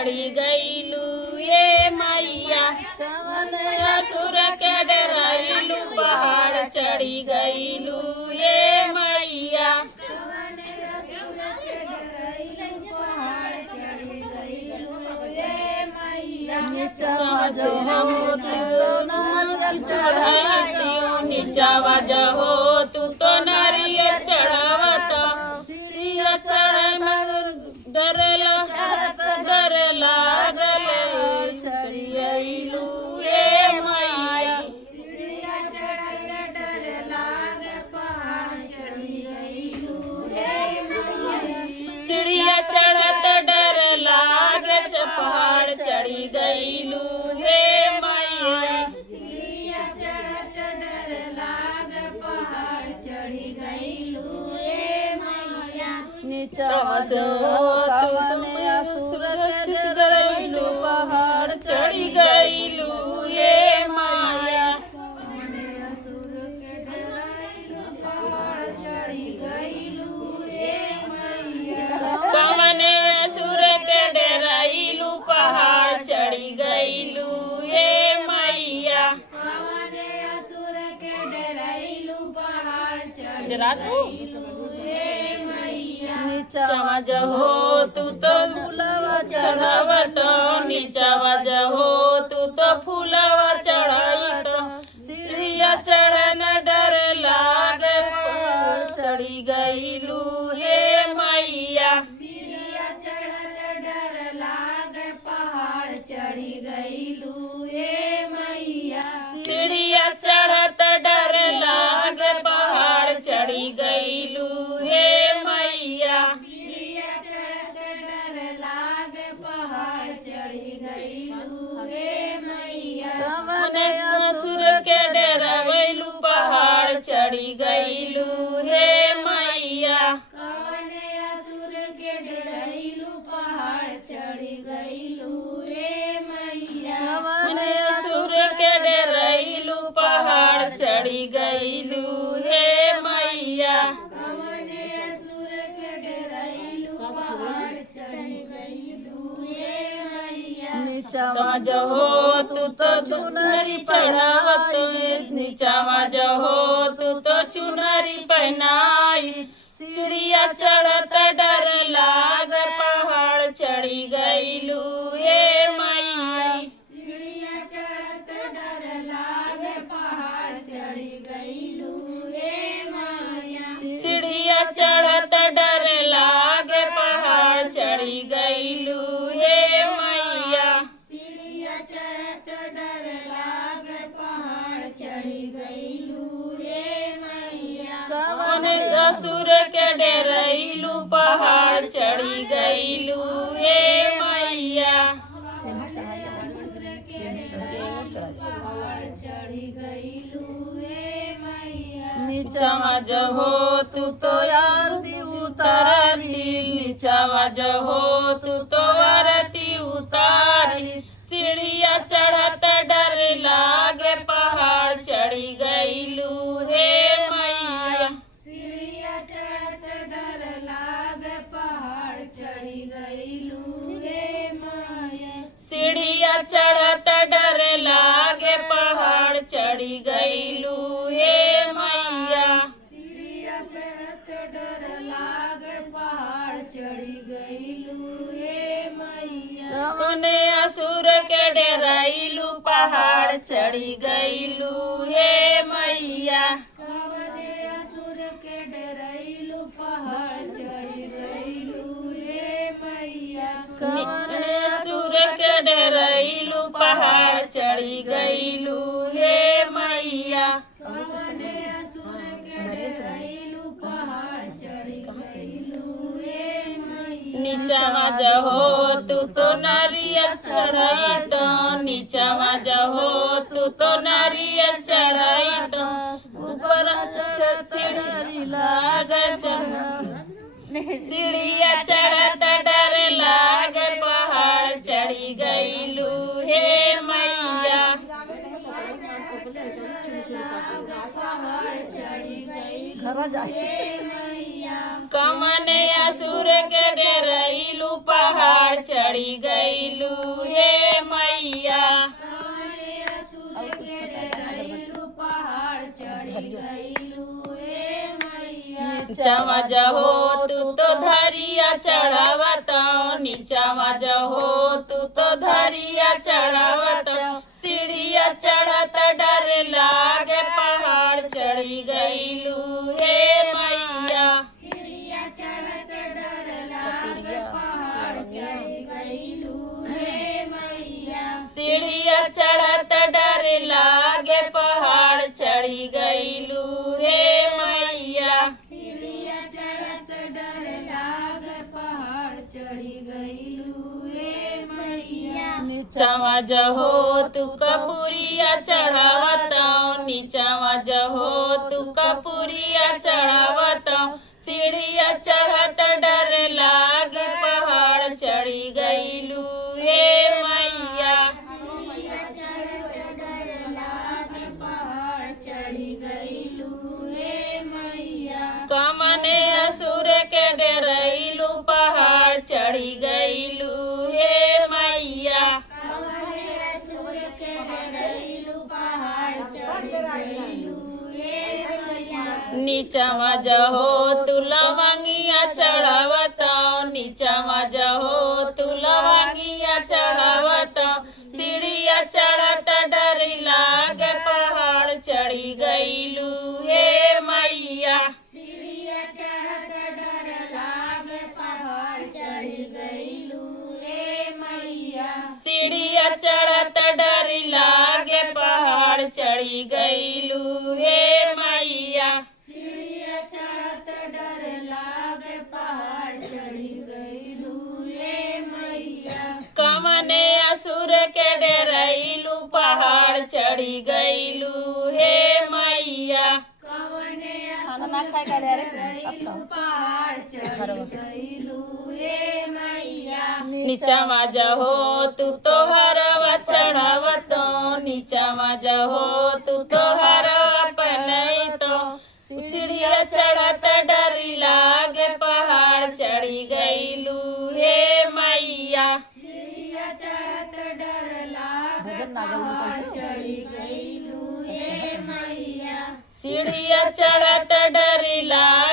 चढ़ी गईलू ये मैया असुर के डराइलू पहाड़ चढ़ी गईलू ये मैया नीचावा जहो तू तो नारियल चढ़ावता डर लागल चढ़ियलू ये मैया चिड़िया चढ़त डर लाग पहाड़ चढ़ी गईलू हे मैया नीचा जो तुमने असुर के डराइलू पहाड़ चढ़ी गईलू ये माया कमने असुर के डराइलू पहाड़ चढ़ी गईलू ये मैया नीचावा जहो तू तो फूलवा चढ़ावत नीचावा जहो तू तो फूलवा चढ़ाइत सीढ़िया चढ़न डर लाग चढ़ी गईलू हे मैया सीढ़िया चढ़त डर लाग पहाड़ चढ़ी गईलू हे मैया सीढ़िया चढ़त डर लाग पहाड़ चढ़ी गईलू हे मैया असुर के डराइलू पहाड़ चढ़ी गईलू हे मैया असुर के डराइलू पहाड़ चढ़ी गईलू हे मैया असुर के डराइलू पहाड़ चढ़ी गईलू हे मैया नीचावा जहो तू तो चुनरी चढ़ावत नीचावा जहो तू तो चुनरी पहनाई चिड़िया चढ़त डर लाग पहाड़ चढ़ी गईलू ये मैया चिड़िया चढ़त डर लाग पहाड़ चढ़ी गईलू ये मैया चिड़िया चढ़त डर लाग पहाड़ चढ़ी गईलू ये मैया असुर के डराइलू पहाड़ चढ़ी गईलू हे मैया नीचावा जहो तू तो आरती उतारली नीचावा जहो तू तो आरती उतारी सीढ़िया चढ़त डर लागे पहाड़ चढ़ी गईलू हे मैया सीढ़िया चढ़त डर लागे पहाड़ चढ़ी गईलू हे मैया सीढ़िया चढ़त डर लागे पहाड़ चढ़ी गईलू हे मैया सीढ़िया चढ़त डर लागे पहाड़ चढ़ी गईलू हे मैया तूने असुर के डराइलू पहाड़ चढ़ी गईलू हे मैया असुर के डराइलू पहाड़ चढ़ी गईलू हे मैया असुर के डराइलू पहाड़ चढ़ी गईलू हे मैया नीचावा जहो तू तो नारियल चढ़ाई तो नीचावा जहो तू तो नारियल चढ़ाई तो ऊपर सीढ़ी लाग सीढ़िया चढ़त डर लाग पहाड़ चढ़ी गईलू हे मैया कमने असुर के डराइलू पहाड़ चढ़ी गईलू जहो तू तो धरिया चढ़ावत नीचवा जहो तू तो धरिया चढ़ावत सीढ़िया चढ़त डर लागे पहाड़ चढ़ी गईलू हे मैया सीढ़िया चढ़त डर लागे पहाड़ चढ़ी गईलू हे मैया सीढ़िया चढ़त डर लागे पहाड़ चढ़ी गईलू हे मैया सीढ़िया चढ़त डर लागे पहाड़ चढ़ी गईलू हे मैया नीचवा जहो तू कपूरिया चढ़ावत नीचवा जहो तू कपूरिया चढ़ावत सीढ़िया चढ़त डर लागे पहाड़ चढ़ी गईलू हे मैया सीढ़िया चढ़त डर लागे पहाड़ चढ़ी गईलू हे मैया कमने असुर के डरैलू पहाड़ चढ़ी गईलू हे मैया कवने असुर के डरैलू पहाड़ चढ़ी गईलू हे मैया नीचवा जहो तू लवंगिया चढ़ावत नीचवा जहो तू लवंगिया चढ़ावत सीढ़िया चढ़त डर लागे पहाड़ चढ़ी गईलू हे मैया सीढ़िया चढ़त डर लागे पहाड़ चढ़ी गईलू हे मैया सीढ़िया चढ़त डर लागे पहाड़ चढ़ी गईलू हे मैया सीढ़िया चढ़त डर लागे पहाड़ चढ़ी गईलू हे मैया कमने असुर के डरैलू पहाड़ चढ़ी गईलू हे मैया कवने असुर के डरैलू पहाड़ चढ़ी गईलू हे मैया नीचवा जहो तू तो हरवा चढ़ावत नीचवा जहो तू तो हरवा पहनई तो सीढ़िया चढ़त डर लागे पहाड़ चढ़ी गईलू हे मैया सीढ़िया चढ़त डर लागे पहाड़ चढ़ी गईलू हे मैया सीढ़िया चढ़त डर लागे